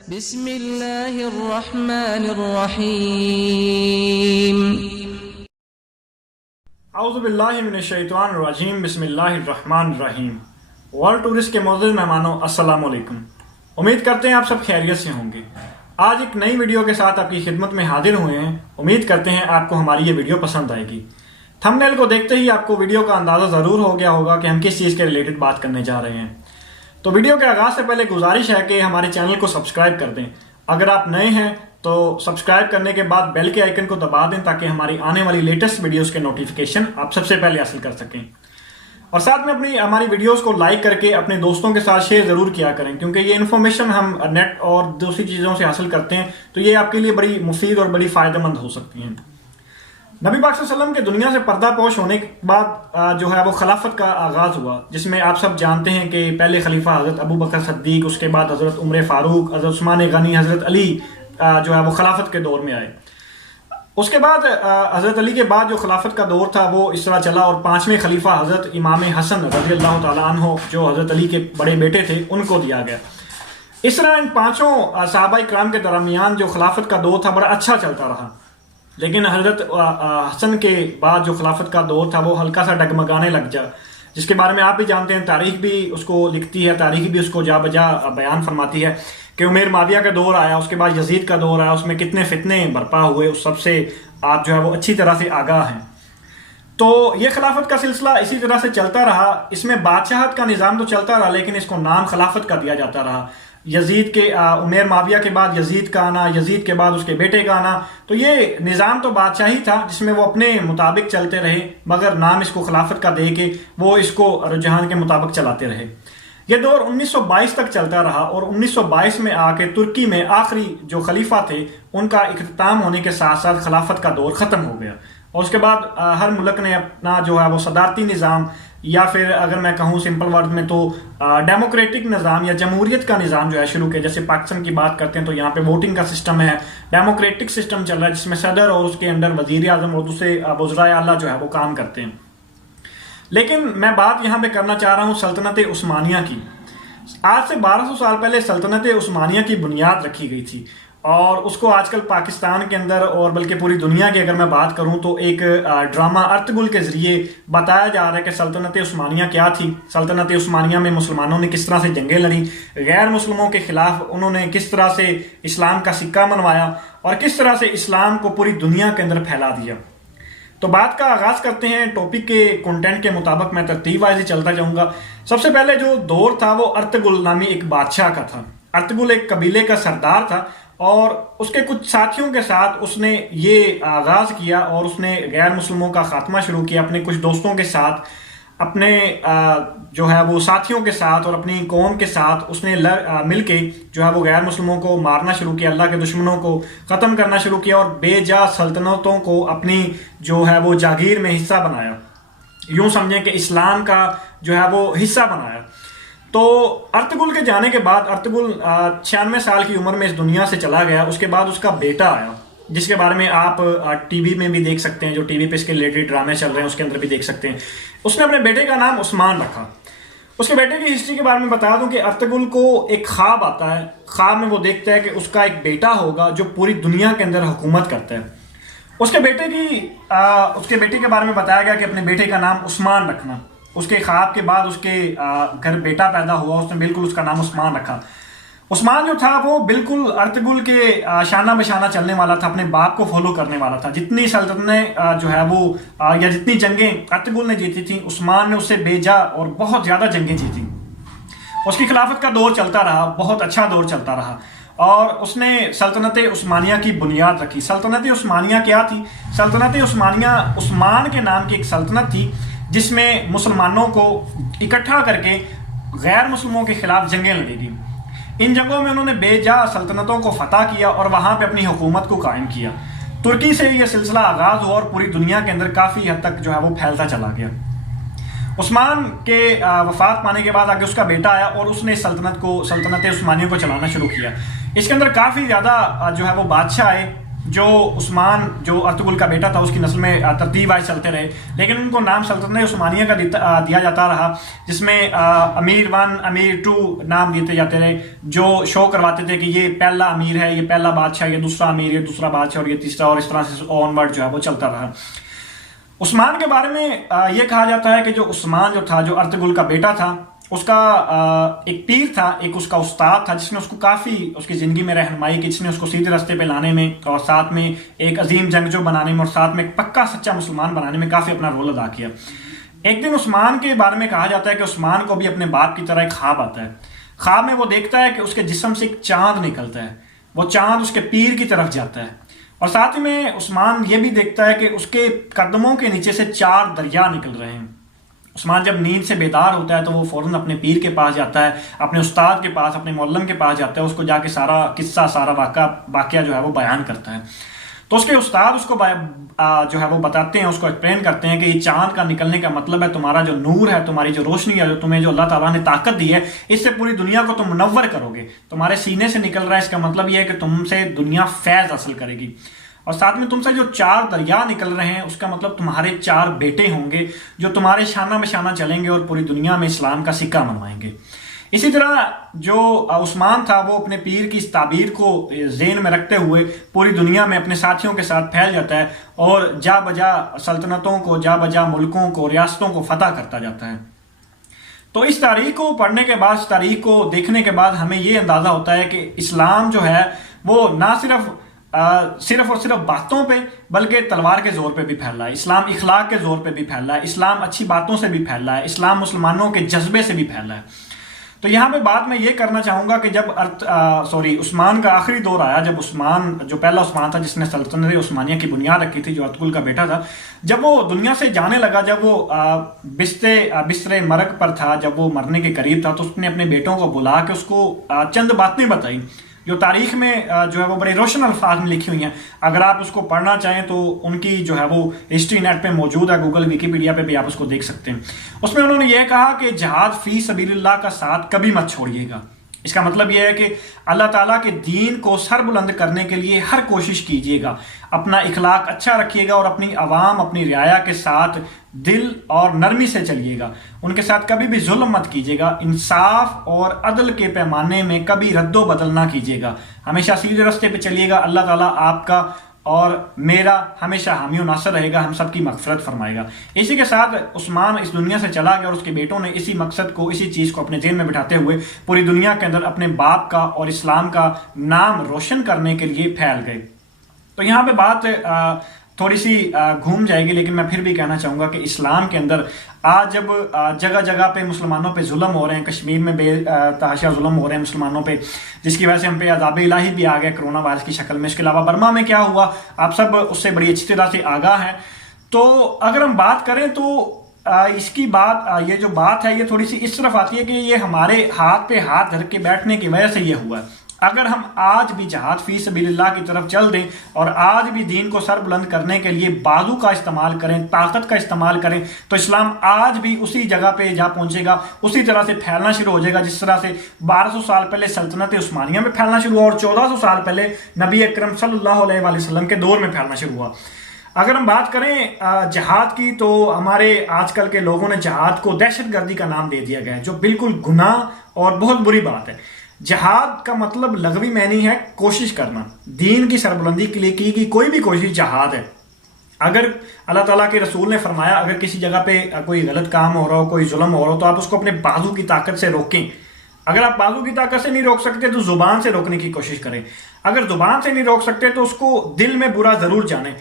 بسم اللہ الرحمن الرحیم اعوذ باللہ من الشیطان الرجیم بسم اللہ الرحمن الرحیم۔ ورلڈ ٹورسٹ کے معزز مہمانوں السلام علیکم، امید کرتے ہیں آپ سب خیریت سے ہوں گے۔ آج ایک نئی ویڈیو کے ساتھ آپ کی خدمت میں حاضر ہوئے ہیں۔ امید کرتے ہیں آپ کو ہماری یہ ویڈیو پسند آئے گی۔ تھمب نیل کو دیکھتے ہی آپ کو ویڈیو کا اندازہ ضرور ہو گیا ہوگا کہ ہم کس چیز کے ریلیٹڈ بات کرنے جا رہے ہیں۔ تو ویڈیو کے آغاز سے پہلے گزارش ہے کہ ہمارے چینل کو سبسکرائب کر دیں۔ اگر آپ نئے ہیں تو سبسکرائب کرنے کے بعد بیل کے آئیکن کو دبا دیں تاکہ ہماری آنے والی لیٹسٹ ویڈیوز کے نوٹیفیکیشن آپ سب سے پہلے حاصل کر سکیں، اور ساتھ میں ہماری ویڈیوز کو لائک کر کے اپنے دوستوں کے ساتھ شیئر ضرور کیا کریں، کیونکہ یہ انفارمیشن ہم نیٹ اور دوسری چیزوں سے حاصل کرتے ہیں تو یہ آپ کے لیے بڑی مفید اور بڑی فائدہ مند ہو سکتی ہیں۔ نبی پاک صلی اللہ علیہ وسلم کے دنیا سے پردہ پوش ہونے کے بعد جو ہے وہ خلافت کا آغاز ہوا، جس میں آپ سب جانتے ہیں کہ پہلے خلیفہ حضرت ابو بکر صدیق، اس کے بعد حضرت عمر فاروق، حضرت عثمان غنی، حضرت علی جو ہے وہ خلافت کے دور میں آئے۔ اس کے بعد حضرت علی کے بعد جو خلافت کا دور تھا وہ اس طرح چلا، اور پانچویں خلیفہ حضرت امام حسن رضی اللہ تعالیٰ عنہ جو حضرت علی کے بڑے بیٹے تھے ان کو دیا گیا۔ اس طرح ان پانچوں صحابہ کرام کے درمیان جو خلافت کا دور تھا بڑا اچھا چلتا رہا، لیکن حضرت حسن کے بعد جو خلافت کا دور تھا وہ ہلکا سا ڈگمگانے لگ جا، جس کے بارے میں آپ بھی جانتے ہیں، تاریخ بھی اس کو لکھتی ہے، تاریخ بھی اس کو جا بجا بیان فرماتی ہے کہ عمیر معاویہ کا دور آیا، اس کے بعد یزید کا دور آیا، اس میں کتنے فتنے برپا ہوئے، اس سب سے آپ جو ہے وہ اچھی طرح سے آگاہ ہیں۔ تو یہ خلافت کا سلسلہ اسی طرح سے چلتا رہا۔ اس میں بادشاہت کا نظام تو چلتا رہا، لیکن اس کو نام خلافت کا دیا جاتا رہا۔ یزید کے عمیر معاویہ کے بعد یزید کا آنا، یزید کے بعد اس کے بیٹے کا آنا، تو یہ نظام تو بادشاہی تھا جس میں وہ اپنے مطابق چلتے رہے، مگر نام اس کو خلافت کا دے کے وہ اس کو رجحان کے مطابق چلاتے رہے۔ یہ دور 1922 تک چلتا رہا، اور 1922 میں آ کے ترکی میں آخری جو خلیفہ تھے ان کا اختتام ہونے کے ساتھ ساتھ خلافت کا دور ختم ہو گیا، اور اس کے بعد ہر ملک نے اپنا جو ہے وہ صدارتی نظام، یا پھر اگر میں کہوں سمپل ورڈ میں تو ڈیموکریٹک نظام یا جمہوریت کا نظام جو ہے شروع کیا۔ جیسے پاکستان کی بات کرتے ہیں تو یہاں پہ ووٹنگ کا سسٹم ہے، ڈیموکریٹک سسٹم چل رہا ہے جس میں صدر اور اس کے اندر وزیر اعظم اور دوسرے وزرائے اعلیٰ جو ہے وہ کام کرتے ہیں۔ لیکن میں بات یہاں پہ کرنا چاہ رہا ہوں سلطنت عثمانیہ کی۔ آج سے 1200 سال پہلے سلطنت عثمانیہ کی بنیاد رکھی گئی تھی، اور اس کو آج کل پاکستان کے اندر اور بلکہ پوری دنیا کی اگر میں بات کروں تو ایک ڈرامہ ارطغرل کے ذریعے بتایا جا رہا ہے کہ سلطنت عثمانیہ کیا تھی، سلطنت عثمانیہ میں مسلمانوں نے کس طرح سے جنگیں لڑیں، غیر مسلموں کے خلاف انہوں نے کس طرح سے اسلام کا سکہ منوایا، اور کس طرح سے اسلام کو پوری دنیا کے اندر پھیلا دیا۔ تو بات کا آغاز کرتے ہیں ٹاپک کے کنٹینٹ کے مطابق، میں ترتیب وائز چلتا جاؤں گا۔ سب سے پہلے جو دور تھا وہ ارطغرل نامی ایک بادشاہ کا تھا۔ ارطغرل ایک قبیلے کا سردار تھا، اور اس کے کچھ ساتھیوں کے ساتھ اس نے یہ آغاز کیا، اور اس نے غیر مسلموں کا خاتمہ شروع کیا اپنے کچھ دوستوں کے ساتھ، اپنے جو ہے وہ ساتھیوں کے ساتھ اور اپنی قوم کے ساتھ اس نے مل کے جو ہے وہ غیر مسلموں کو مارنا شروع کیا، اللہ کے دشمنوں کو ختم کرنا شروع کیا، اور بے جا سلطنتوں کو اپنی جو ہے وہ جاگیر میں حصہ بنایا، یوں سمجھیں کہ اسلام کا جو ہے وہ حصہ بنایا۔ تو ارطغرل کے جانے کے بعد ارطغرل 96 سال کی عمر میں اس دنیا سے چلا گیا۔ اس کے بعد اس کا بیٹا آیا، جس کے بارے میں آپ ٹی وی میں بھی دیکھ سکتے ہیں، جو ٹی وی پہ اس کے ریلیٹڈ ڈرامے چل رہے ہیں اس کے اندر بھی دیکھ سکتے ہیں۔ اس نے اپنے بیٹے کا نام عثمان رکھا۔ اس کے بیٹے کی ہسٹری کے بارے میں بتا دوں کہ ارطغرل کو ایک خواب آتا ہے، خواب میں وہ دیکھتا ہے کہ اس کا ایک بیٹا ہوگا جو پوری دنیا کے اندر حکومت کرتا ہے۔ اس کے بیٹے کے بارے میں بتایا گیا کہ اپنے بیٹے کا نام عثمان رکھنا۔ اس کے خواب کے بعد اس کے گھر بیٹا پیدا ہوا، اس نے بالکل اس کا نام عثمان رکھا۔ عثمان جو تھا وہ بالکل ارطغرل کے شانہ بشانہ چلنے والا تھا، اپنے باپ کو فالو کرنے والا تھا۔ جتنی سلطنتیں جو ہے وہ یا جتنی جنگیں ارطغرل نے جیتی تھیں، عثمان نے اس سے بے جا اور بہت زیادہ جنگیں جیتی۔ اس کی خلافت کا دور چلتا رہا، بہت اچھا دور چلتا رہا، اور اس نے سلطنت عثمانیہ کی بنیاد رکھی۔ سلطنت عثمانیہ کیا تھی؟ سلطنت عثمانیہ عثمان کے نام کی ایک سلطنت تھی جس میں مسلمانوں کو اکٹھا کر کے غیر مسلموں کے خلاف جنگیں لڑی گئی۔ ان جنگوں میں انہوں نے بے جا سلطنتوں کو فتح کیا اور وہاں پہ اپنی حکومت کو قائم کیا۔ ترکی سے یہ سلسلہ آغاز ہوا اور پوری دنیا کے اندر کافی حد تک جو ہے وہ پھیلتا چلا گیا۔ عثمان کے وفات پانے کے بعد آگے اس کا بیٹا آیا، اور اس نے سلطنت عثمانیہ کو چلانا شروع کیا۔ اس کے اندر کافی زیادہ جو ہے وہ بادشاہ آئے، جو عثمان جو ارطغرل کا بیٹا تھا اس کی نسل میں ترتیب وائز چلتے رہے، لیکن ان کو نام سلطنت عثمانیہ کا دیا جاتا رہا، جس میں امیر 1 امیر 2 نام دیتے جاتے رہے، جو شو کرواتے تھے کہ یہ پہلا امیر ہے، یہ پہلا بادشاہ، یہ دوسرا امیر، یہ دوسرا بادشاہ، اور یہ تیسرا، اور اس طرح سے آن ورڈ جو ہے وہ چلتا رہا۔ عثمان کے بارے میں یہ کہا جاتا ہے کہ جو عثمان جو تھا، جو ارطغرل کا بیٹا تھا، اس کا ایک پیر تھا، ایک اس کا استاد تھا، جس نے اس کو کافی اس کی زندگی میں رہنمائی کی، جس نے اس کو سیدھے راستے پہ لانے میں اور ساتھ میں ایک عظیم جنگجو بنانے میں اور ساتھ میں ایک پکا سچا مسلمان بنانے میں کافی اپنا رول ادا کیا۔ ایک دن عثمان کے بارے میں کہا جاتا ہے کہ عثمان کو بھی اپنے باپ کی طرح ایک خواب آتا ہے۔ خواب میں وہ دیکھتا ہے کہ اس کے جسم سے ایک چاند نکلتا ہے، وہ چاند اس کے پیر کی طرف جاتا ہے، اور ساتھ ہی میں عثمان یہ بھی دیکھتا ہے کہ اس کے قدموں کے نیچے سے 4 دریا نکل رہے ہیں۔ عثمان جب نیند سے بیدار ہوتا ہے تو وہ فوراً اپنے پیر کے پاس جاتا ہے، اپنے استاد کے پاس، اپنے معلم کے پاس جاتا ہے، اس کو جا کے سارا قصہ، سارا واقعہ جو ہے وہ بیان کرتا ہے۔ تو اس کے استاد اس کو جو ہے وہ بتاتے ہیں، اس کو ایکسپلین کرتے ہیں کہ یہ چاند کا نکلنے کا مطلب ہے تمہارا جو نور ہے، تمہاری جو روشنی ہے، جو تمہیں جو اللہ تعالیٰ نے طاقت دی ہے، اس سے پوری دنیا کو تم منور کرو گے، تمہارے سینے سے نکل رہا ہے، اس کا مطلب یہ ہے کہ تم سے دنیا فیض حاصل کرے گی، اور ساتھ میں تم سے جو 4 دریا نکل رہے ہیں، اس کا مطلب تمہارے 4 بیٹے ہوں گے جو تمہارے شانہ میں شانہ چلیں گے اور پوری دنیا میں اسلام کا سکہ منوائیں گے۔ اسی طرح جو عثمان تھا وہ اپنے پیر کی اس تعبیر کو ذہن میں رکھتے ہوئے پوری دنیا میں اپنے ساتھیوں کے ساتھ پھیل جاتا ہے اور جا بجا سلطنتوں کو، جا بجا ملکوں کو، ریاستوں کو فتح کرتا جاتا ہے۔ تو اس تاریخ کو پڑھنے کے بعد، اس تاریخ کو دیکھنے کے بعد ہمیں یہ اندازہ ہوتا ہے کہ اسلام جو ہے وہ نہ صرف اور صرف باتوں پہ بلکہ تلوار کے زور پہ بھی پھیل رہا ہے، اسلام اخلاق کے زور پہ بھی پھیل رہا ہے، اسلام اچھی باتوں سے بھی پھیل رہا ہے، اسلام مسلمانوں کے جذبے سے بھی پھیل رہا ہے۔ تو یہاں پہ بات میں یہ کرنا چاہوں گا کہ جب عثمان کا آخری دور آیا، جب عثمان جو پہلا عثمان تھا جس نے سلطنت عثمانیہ کی بنیاد رکھی تھی، جو ارطغرل کا بیٹا تھا، جب وہ دنیا سے جانے لگا، جب وہ بستر مرگ پر تھا، جب وہ مرنے کے قریب تھا، تو اس نے اپنے بیٹوں کو بلا کے اس کو چند باتیں بتائی جو تاریخ میں جو ہے وہ بڑے روشن الفاظ میں لکھی ہوئی ہیں۔ اگر آپ اس کو پڑھنا چاہیں تو ان کی جو ہے وہ ہسٹری نیٹ پہ موجود ہے، گوگل ویکیپیڈیا پہ بھی آپ اس کو دیکھ سکتے ہیں۔ اس میں انہوں نے یہ کہا کہ جہاد فی سبیل اللہ کا ساتھ کبھی مت چھوڑیے گا۔ اس کا مطلب یہ ہے کہ اللہ تعالیٰ کے دین کو سر بلند کرنے کے لیے ہر کوشش کیجیے گا، اپنا اخلاق اچھا رکھیے گا اور اپنی عوام، اپنی رعایا کے ساتھ دل اور نرمی سے چلیے گا، ان کے ساتھ کبھی بھی ظلم مت کیجیے گا، انصاف اور عدل کے پیمانے میں کبھی رد و بدل نہ کیجیے گا، ہمیشہ سیدھے راستے پہ چلیے گا، اللہ تعالیٰ آپ کا اور میرا ہمیشہ حامی و ناصر رہے گا، ہم سب کی مغفرت فرمائے گا۔ اسی کے ساتھ عثمان اس دنیا سے چلا گیا اور اس کے بیٹوں نے اسی مقصد کو، اسی چیز کو اپنے ذہن میں بٹھاتے ہوئے پوری دنیا کے اندر اپنے باپ کا اور اسلام کا نام روشن کرنے کے لیے پھیل گئے۔ تو یہاں پہ بات تھوڑی سی گھوم جائے گی، لیکن میں پھر بھی کہنا چاہوں گا کہ اسلام کے اندر آج جب جگہ جگہ پہ مسلمانوں پہ ظلم ہو رہے ہیں، کشمیر میں بے تحاشا ظلم ہو رہے ہیں مسلمانوں پہ، جس کی وجہ سے ہم پہ عذاب الہی بھی آ گیا کرونا وائرس کی شکل میں۔ اس کے علاوہ برما میں کیا ہوا آپ سب اس سے بڑی اچھی طرح سے آگاہ ہیں۔ تو اگر ہم بات کریں تو اس کی بات، یہ جو بات ہے یہ تھوڑی سی اس طرف آتی ہے کہ یہ ہمارے ہاتھ پہ ہاتھ دھر کے بیٹھنے کی وجہ سے یہ ہوا ہے۔ اگر ہم آج بھی جہاد فی سبیل اللہ کی طرف چل دیں اور آج بھی دین کو سر بلند کرنے کے لیے بازو کا استعمال کریں، طاقت کا استعمال کریں، تو اسلام آج بھی اسی جگہ پہ جا پہنچے گا، اسی طرح سے پھیلنا شروع ہو جائے گا جس طرح سے 1200 سال پہلے سلطنت عثمانیہ میں پھیلنا شروع ہوا اور 1400 سال پہلے نبی اکرم صلی اللہ علیہ وآلہ وسلم کے دور میں پھیلنا شروع ہوا۔ اگر ہم بات کریں جہاد کی تو ہمارے آج کل کے لوگوں نے جہاد کو دہشت گردی کا نام دے دیا گیا ہے، جو بالکل گناہ اور بہت بری بات ہے۔ جہاد کا مطلب لغوی معنی ہے کوشش کرنا، دین کی سربلندی کے لیے کی گئی کوئی بھی کوشش جہاد ہے۔ اگر اللہ تعالیٰ کے رسول نے فرمایا اگر کسی جگہ پہ کوئی غلط کام ہو رہا ہو، کوئی ظلم ہو رہا ہو، تو آپ اس کو اپنے بازو کی طاقت سے روکیں۔ اگر آپ بازو کی طاقت سے نہیں روک سکتے تو زبان سے روکنے کی کوشش کریں۔ اگر زبان سے نہیں روک سکتے تو اس کو دل میں برا ضرور جانیں۔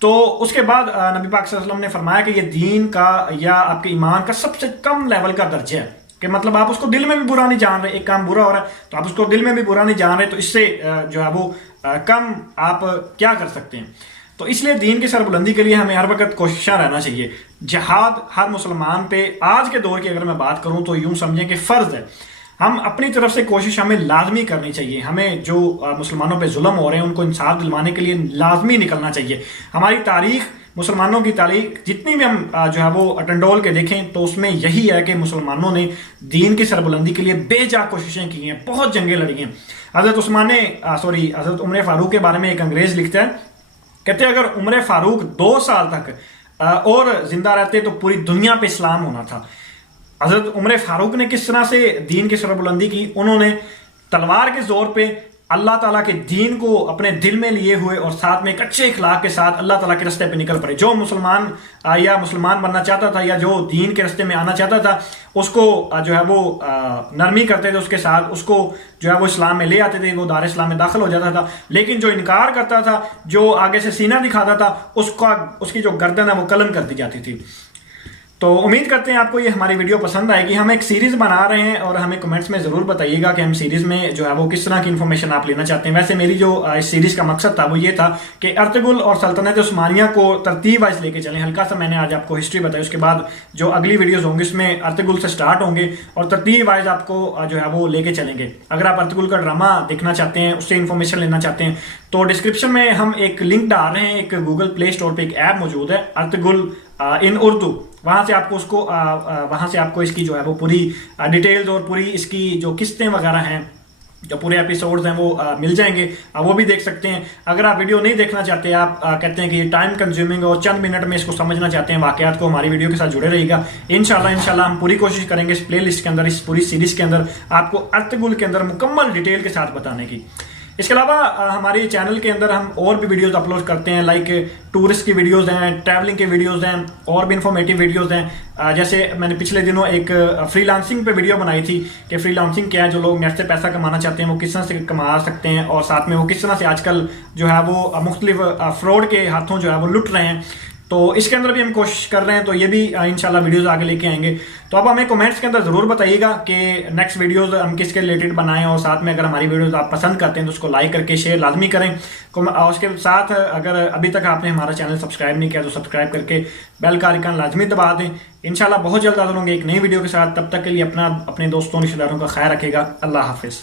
تو اس کے بعد نبی پاک صلی اللہ علیہ وسلم نے فرمایا کہ یہ دین کا یا آپ کے ایمان کا سب سے کم لیول کا درجہ ہے، کہ مطلب آپ اس کو دل میں بھی برا نہیں جان رہے، ایک کام برا ہو رہا ہے تو آپ اس کو دل میں بھی برا نہیں جان رہے، تو اس سے جو ہے وہ کم آپ کیا کر سکتے ہیں۔ تو اس لیے دین کی سربلندی کے لیے ہمیں ہر وقت کوششاں رہنا چاہیے۔ جہاد ہر مسلمان پہ آج کے دور کی اگر میں بات کروں تو یوں سمجھیں کہ فرض ہے، ہم اپنی طرف سے کوشش ہمیں لازمی کرنی چاہیے۔ ہمیں جو مسلمانوں پہ ظلم ہو رہے ہیں ان کو انصاف دلوانے کے لیے لازمی نکلنا چاہیے۔ ہماری تاریخ، مسلمانوں کی تاریخ جتنی بھی ہم جو ہے وہ اٹنڈول کے دیکھیں تو اس میں یہی ہے کہ مسلمانوں نے دین کی سربلندی کے لیے بے جا کوششیں کی ہیں، بہت جنگیں لڑی ہیں۔ حضرت عمر فاروق کے بارے میں ایک انگریز لکھتا ہے کہتے اگر عمر فاروق 2 سال تک اور زندہ رہتے تو پوری دنیا پہ اسلام ہونا تھا۔ حضرت عمر فاروق نے کس طرح سے دین کی سربلندی کی، انہوں نے تلوار کے زور پہ اللہ تعالیٰ کے دین کو اپنے دل میں لیے ہوئے اور ساتھ میں ایک اچھے اخلاق کے ساتھ اللہ تعالیٰ کے راستے پہ نکل پڑے۔ جو مسلمان بننا چاہتا تھا یا جو دین کے راستے میں آنا چاہتا تھا اس کو جو ہے وہ نرمی کرتے تھے اس کے ساتھ، اس کو جو ہے وہ اسلام میں لے آتے تھے، وہ دار اسلام میں داخل ہو جاتا تھا۔ لیکن جو انکار کرتا تھا، جو آگے سے سینہ دکھاتا تھا، اس کی جو گردن ہے وہ قلم کر دی جاتی تھی۔ تو امید کرتے ہیں آپ کو یہ ہماری ویڈیو پسند آئے گی۔ ہم ایک سیریز بنا رہے ہیں اور ہمیں کمنٹس میں ضرور بتائیے گا کہ ہم سیریز میں جو ہے وہ کس طرح کی انفارمیشن آپ لینا چاہتے ہیں۔ ویسے میری جو اس سیریز کا مقصد تھا وہ یہ تھا کہ ارطغرل اور سلطنت عثمانیہ کو ترتیب وائز لے کے چلیں۔ ہلکا سا میں نے آج آپ کو ہسٹری بتائی، اس کے بعد جو اگلی ویڈیوز ہوں گی اس میں ارطغرل سے سٹارٹ ہوں گے اور ترتیب وائز آپ کو جو ہے وہ لے کے چلیں گے۔ اگر آپ ارطغرل کا ڈرامہ دیکھنا چاہتے ہیں، اس سے انفارمیشن لینا چاہتے ہیں تو ڈسکرپشن میں ہم ایک لنک ڈال رہے ہیں، ایک گوگل پلے اسٹور پہ ایک ایپ موجود ہے ارطغرل ان اردو، وہاں سے آپ کو اس کی جو ہے وہ پوری ڈیٹیلز اور پوری اس کی جو قسطیں وغیرہ ہیں، جو پورے ایپیسوڈز ہیں وہ مل جائیں گے، وہ بھی دیکھ سکتے ہیں۔ اگر آپ ویڈیو نہیں دیکھنا چاہتے، آپ کہتے ہیں کہ یہ ٹائم کنزیومنگ اور چند منٹ میں اس کو سمجھنا چاہتے ہیں واقعات کو، ہماری ویڈیو کے ساتھ جڑے رہیے گا۔ انشاءاللہ ہم پوری کوشش کریں گے اس پلے لسٹ کے اندر، اس پوری سیریز کے اندر آپ کو ارطغرل کے اندر مکمل ڈیٹیل کے ساتھ بتانے کی۔ اس کے علاوہ ہماری چینل کے اندر ہم اور بھی ویڈیوز اپلوڈ کرتے ہیں، لائک ٹورسٹ کی ویڈیوز ہیں، ٹریولنگ کی ویڈیوز ہیں، اور بھی انفارمیٹیو ویڈیوز ہیں۔ جیسے میں نے پچھلے دنوں ایک فری لانسنگ پہ ویڈیو بنائی تھی کہ فری لانسنگ کیا ہے، جو لوگ نیٹ سے پیسہ کمانا چاہتے ہیں وہ کس طرح سے کما سکتے ہیں، اور ساتھ میں وہ کس طرح سے آج کل جو ہے وہ مختلف فراڈ کے ہاتھوں جو ہے وہ لٹ رہے ہیں۔ تو اس کے اندر بھی ہم کوشش کر رہے ہیں، تو یہ بھی انشاءاللہ ویڈیوز آگے لے کے آئیں گے۔ تو اب ہمیں کمنٹس کے اندر ضرور بتائیے گا کہ نیکسٹ ویڈیوز ہم کس کے ریلیٹڈ بنائیں، اور ساتھ میں اگر ہماری ویڈیوز آپ پسند کرتے ہیں تو اس کو لائک کر کے شیئر لازمی کریں، اور اس کے ساتھ اگر ابھی تک آپ نے ہمارا چینل سبسکرائب نہیں کیا تو سبسکرائب کر کے بیل کا آئیکن لازمی دبا دیں۔ انشاءاللہ بہت جلد حاضر ہوں گے ایک نئی ویڈیو کے ساتھ، تب تک کے لیے اپنے دوستوں رشتہ داروں کا خیال رکھے گا۔ اللہ حافظ۔